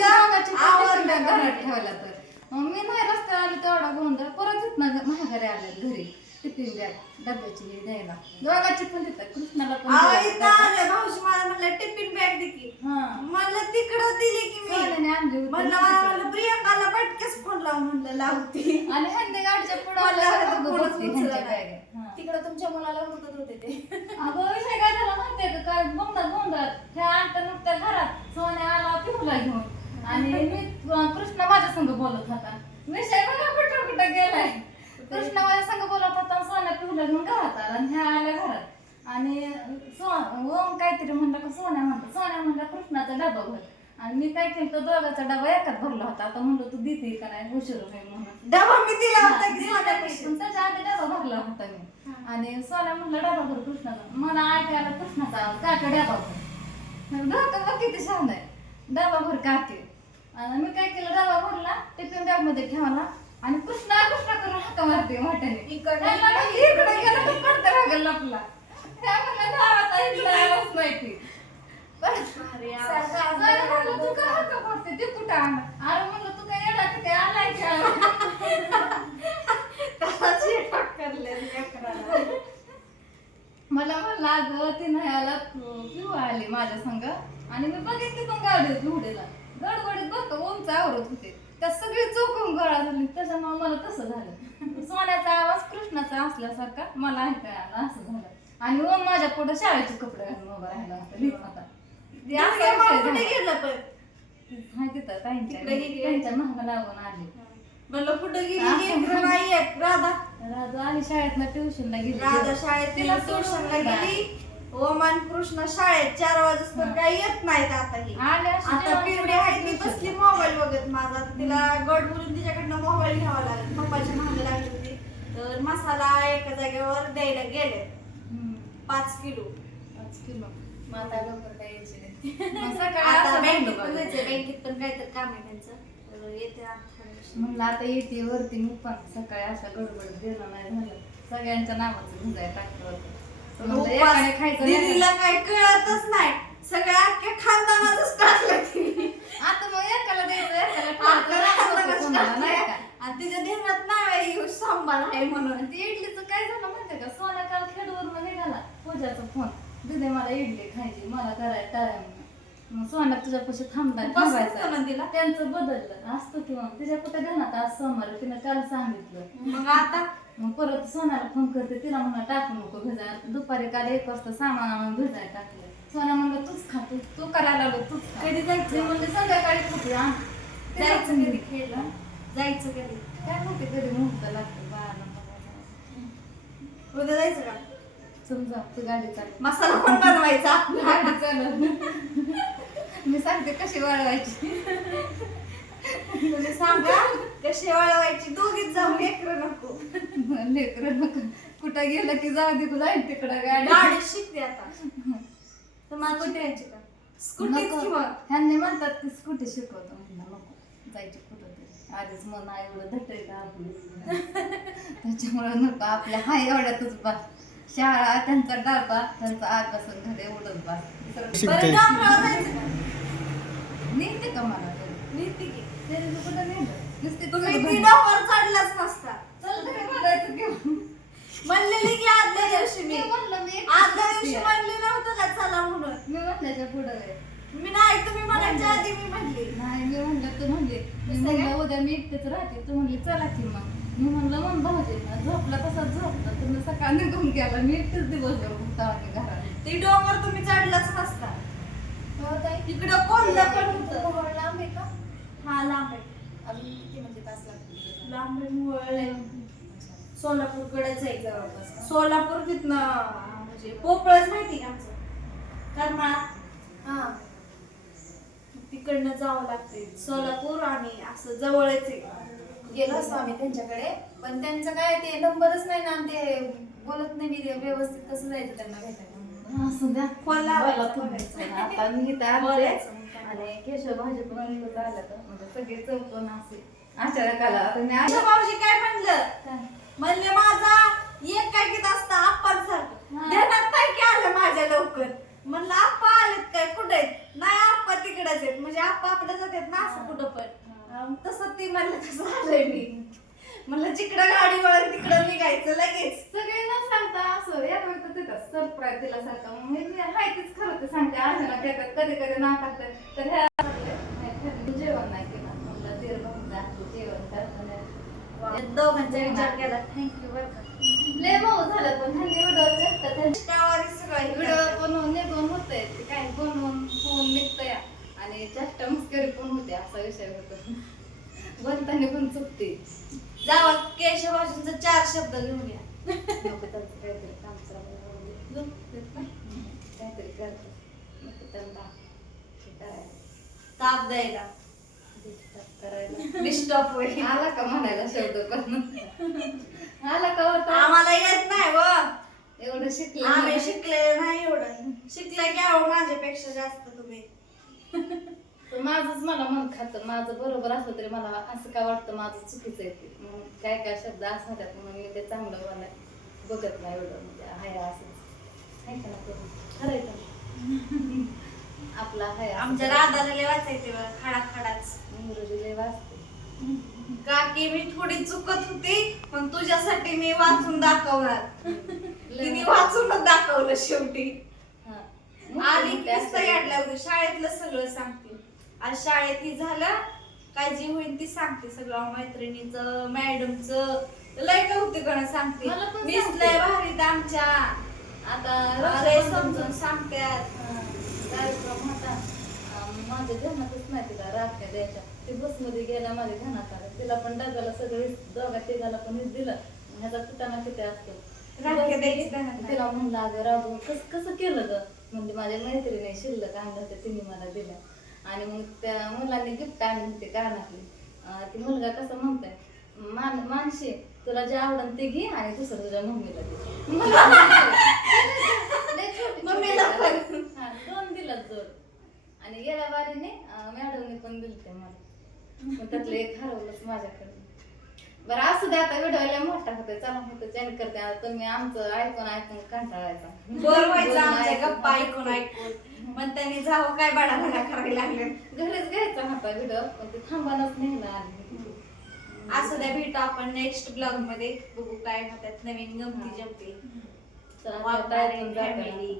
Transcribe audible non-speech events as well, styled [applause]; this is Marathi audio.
पण आवरलं? घरात ठेवला तर. मग मी नाही रस्त्यावर आले तेवढा गोंधळ. परत इथनं महागारी आले घरी. टिफिन बॅग डब्याची हे द्यायला. दोघांची पण देतात कृष्णाला पण भाऊजी मला म्हणलं टिफिन बॅग दे की. हा. म्हणलं तिकडं दिली की मी. सोन्याने आणली होती. म्हणलं मला म्हणलं प्रियंकाला पटकेच फोन लावून म्हणलं लावती. आणि ह्यांनी गाडीच्या पुढं आलं तर कोणच बघते ह्यांच्या. हा. तिकडं तुमच्या मुलाला हुडकत होते ते. अगं विषय काय झाला माहितीये का? काय बघणार गोंधळात. ह्या आणता नुकत्या घरात सोन्या आला पिहुला घेऊन. आणि मी कृष्ण माझ्या संग बोलत होता. विषय बघा कुठं कुठं गेलाय. कृष्ण माझ्या संग बोलत होता सोन्या पिहुला घेऊन घरात आला आणि ह्या आल्या घरात. आणि सो ओम काहीतरी म्हणलं का सोन्या म्हणलं सोन्या म्हणलं कृष्णाचा डबा भर. आणि मी काय केलं तो दोघाचा डबा एकात भरला होता. आता म्हणलं तू देते का नाही? उशीर होईल म्हणून. डबा मी दिला होता की दिला सोन्या नाही, पण त्याच्या आधी डबा भरला होता मी. आणि सोन्या म्हणलं डबा भर कृष्णाचा. मला ऐकायला कृष्णाचा काका डबा भर. डोकं बघ किती छान आहे. डबा भर काके. आणि मी काय केलं डबा भरला टिफिन बॅगमध्ये ठेवला आणि कृष्णा कृष्णा करून हाका मारते मोठ्याने इकडं- इकडं गेलं तर पडतं रागं लपला त्या म्हणलं "धावत आहे, इकडं आलाच नाही ती." परत सारखं आवाज सोन्या म्हणलं, "तू का हाका मारते? ते कुठं आलं?" अरे म्हणलं तू काय येडा की काय आलाय का [laughs] त्याची टक्करले लेकराला. मला म्हणलं अगं ती न्हायला पिऊ आली माझ्या संग. आणि मी बघितली पण गाडी धुडेला. गडबडीत बघ का ओमचं आवरत होते. त्या सगळी चौकून गळा झाली त्याच्यामुळे मला तसं झालं. सोन्याचा आवाज कृष्णाचा असल्यासारखा मला ऐकायला असं झालं. आणि ओम माझ्या पुढे शाळेचे कपडे घालून उभा राहिला होता. लिहित होता. गेलं पण? माहिती गेली. त्यांच्या महाग लागून आली. म्हणलं कुठं गेली असं. लेकरं नाही आहेत. राधा. राजू आली शाळेतनं ट्युशनला गेली. राधा शाळेत तिला ट्युशनला गेली. ओमान कृष्ण शाळेत चार वाजता काही येत नाहीत आता ही. आले अशी आता जेवण पिवडी आहे ती. बसली मोबाईल बघत माझा. तिला गड बोलून तिच्याकडनं मोबाईल घ्यावा लागेल. पप्पाच्या महाग लागली होती. तर मसाला एका जागेवर द्यायला गेले. हम्म. पाच किलो. पाच किलो. मग आता लवकर काय यायचे नाही. मग सकाळी आता असं बँकेत पण बँकेत पण काहीतरी काम आहे त्यांचं. तर येते आता. म्हणलं आता येते वरती मी पण सकाळी अशा गडबड गेलं नाही झालं सगळ्यांच्या नावाचं भिजाय टाकलं होतं. एकाने खायचं नाही दीदीला काही कळतच नाही सगळ्या अख्ख्या खानदानातच टाकलं तिने का? आता मग एकाला द्यायचं एकाला अख्ख्या ठेवायचं, राहतं खानदानातच कोणाला, नाही टाकलं. का? आणि तिच्या ध्यानात नाही येऊ सांबार आहे म्हणून आणि ते इडलीचं काय झालं माहितीये का सोना काल खेडवरून निघाला पूजाचा फोन दिदे मला इडली खायची मला करायला टाइम मग सोना तुझ्यापाशी असतं ना थांबायचा. त्यांचं बदललं. असतं किंवा तिच्या कुठे ध्यानात आज सोमवार तिने काल सांगितलं. मग आता? मग परत सोनाला फोन करते तिला म्हणा टाकू नको भिजाय दुपारी काल एक वाजता सामान आणून भिजाय टाकलं. सोना म्हणलं तूच खा तू तू करायला लागलो तूच खा. कधी जायचं? म्हणले संध्याकाळी कुठे जायचं कधी? खेळला जायचं कधी? काय माहिती कधी मुहूर्त लागतो बाळाला. उद्या जायचं का? समजा तू गाडी चालव मसाला पण बनवायचा? गाडी चालव. मी सांगते कशी वळवायची. तुम्ही सांगा कशी वळवायची? दोघीच जाऊन लेकरं नको. लेकरं नको. कुठं गेलं की जाऊ दे तुला तिकडं गाडी. गाडी शिकते आता. तुम्हाला कुठे यायची का. किंवा? ह्यांनी म्हणतात की स्कूटी शिकवतो म्हणलं नको. जायची कुठं तरी आधीच मन एवढं धटय का? [laughs] आपलं त्याच्यामुळे नको. आपल्या हा एवढ्यातच बा शाळा त्यांचा डाबा त्यांचा आकाशन घर एवढंच बा बरं डांबराला जायचं का नेते का मला तरी? नीती की. तरी मी कुठं नेलं नुसते तुम्ही चल ती बरं. डांबर चढलाच नसता. चल तरी म्हणायचं घेऊन म्हणलेली की आदल्या दिवशी मी. मी म्हणलं मी आदल्या दिवशी एकटीच म्हणले नव्हतं का चला म्हणून. मी म्हटल्याच्या पुढं आहे. मी नाही तुम्ही म्हणायच्या आधी मी म्हणली. नाही मी म्हणलं तू म्हणले. मी म्हणलं उद्या मी एकटेच राहते. तू म्हणली चला की मग. मी म्हणलं मग भाऊजी झोपला तुम्ही सकाळ निघून गेला. मी एकटेच दिवसभर होता आणि घरात. ती डोंगर तुम्ही चढलाच नसता. हो ताई. इकडं कोणलं पण होतं. जवळ लांब आहे का? हा लांब आहे. अजून किती म्हणजे तास लागतील? लांब आहे मोहळ आहे. सोलापूर कडेच आहे जवळपास सोलापूर तिथनं म्हणजे पोपळच माहिती का आमचं? करमाळा. हा. तिकडनं जावं लागते सोलापूर आणि असं जवळच आहे. गेलो असतो आम्ही त्यांच्याकडे. पण त्यांचं काय ते नंबरच नाही ना ते बोलत नाही मी व्यवस्थित कसं जायचं त्यांना भेटायला. असं द्या फोन लावायचा, बोला तुम्ही. बोलायचं. आता मी इथं आले. बोलायचं मग काय. आणि केशव भाजी पण विकत आलं तर म्हणजे सगळे चौकोन असे अचानक आला. आता भाऊजी काय म्हणलं? माझा एक काय गीत असतं? हा. ध्यानात काय की आलं माझ्या लवकर. म्हणलं आप्पा आलेत काय? कुठे? नाही आप्पा तिकडेच आहेत. म्हणजे आप्पा आपल्या जातात ना असं कुठं पण. तसं ती म्हणलं तसं झालंय मी. म्हणलं जिकडं गाडी वळण तिकडं निघायचं लगेच. सगळे न सांगता असं या वेळेत तिथं सरप्राईज दिल्यासारखं मग मी हाय तेच खरं ते सांगते आम्हाला देतात कधी कधी ना टाकतात. तर ह्या जेवण नाही केलं. म्हणलं दीर भाऊ जेवण दोघांचा विचार केला. थँक्यू बरं का. लय भाऊ झालं पण ह्यांनी व्हिडिओ जास्त व्हिडिओ बनवून होऊन निघतंय. आणि जास्त मस्करी पण होते? असा विषय होतो. बनताना पण चुकते. जावा केशवाजींचा चार शब्द घेऊन या. नको त्यांचं काहीतरी काम चालू. काहीतरी करते नको त्यांना ताप द्यायला. करायला आला का म्हणायला शब्द पण? आला का होता? आम्हाला येत नाही व. एवढं शिकले आम्ही शिकलेलं नाही एवढं. शिकले की अहो माझ्यापेक्षा जास्त तुम्ही. माझंच मला मन खातं. माझं बरोबर असलं तरी मला असं काय वाटतं माझं चुकीचं आहे ते? म्हणून काय काय शब्द असतात म्हणून मी ते चांगलं मला बघत नाही एवढं. म्हणजे हाय असं. हाय का ना करून खरं आहे का? [laughs] आपला हाय. आमच्या राधाला लय वाचायचे खडा खडाच इंग्रजी लय वाचते. काकी मी थोडी चुकत होती पण तुझ्यासाठी मी वाचून दाखवणार. [laughs] तिने वाचूनच दाखवलं शेवटी. आली किस्त याडल्या होती शाळेतलं सगळं सांगते आज शाळेत ही झालं. काय जी होईल ती सांगते सगळं. मैत्रिणीचं मॅडमचं. लय कौतुकानं सांगते. मला पण मिस सांगते. लय भारीत आमच्या. आता लय रक्षाबंधन समजून सांगतात. कार्यक्रम होता. अं, माझ्या ध्यानातच नाही तिला राख्या द्यायच्या. ती बसमध्ये गेला माझ्या ध्यानात आलं तिला पण डब्याला सगळे दोघा तिघाला पण दिलं. ह्याचा कुटाणा किती असतो. राख्या द्यायची ध्यानात नाही. तिला म्हणलं अगं राजू कसं कसं केलं ग? म्हणजे माझ्या मैत्रिणी शिल्लक आणलं होतं तिने मला दिलं आणि मग त्या मुलांनी गिफ्ट आणली होती कानातली ती मुलगा कसं म्हणतोय मान मानशी तुला जे आवडन ते घे आणि दुसरं तुझ्या मम्मीला दे. हा, दोन दिलं जोड. आणि गेल्या बारीने मॅडमने पण दिलं ते मला त्यातलं एक हरवलंच माझ्याकडे बरं असू दे आता व्हिडिओ मोठा होतोय. चला होतं चेंज करते. आता तुम्ही आमचं ऐकून ऐकून कंटाळायचा. बोर व्हायचं आमच्या गप्पा ऐकून ऐकून. मग त्यांनी जावं काय बडा बडा करायला लागले? घरीच घ्यायचा होता व्हिडिओ पण ते थांबानच नेला आणि असं द्या भेटू आपण नेक्स्ट ब्लॉगमध्ये. बघू काय होतात नवीन गमती जमती वागणारे.